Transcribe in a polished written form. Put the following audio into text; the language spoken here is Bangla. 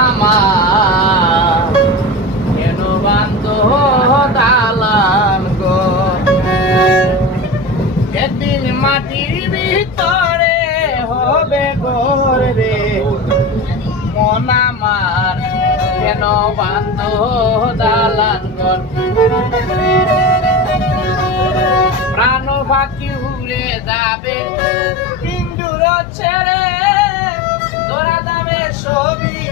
আমার কেন বান্ধ দালান গো একদিন মাটির ভিতরে হবে ঘর রে মন আমার কেন বান্ধ দালান ঘর প্রাণ পাখি উড়ে যাবে পিঞ্জুর ছেড়ে তোরা দামে ছবি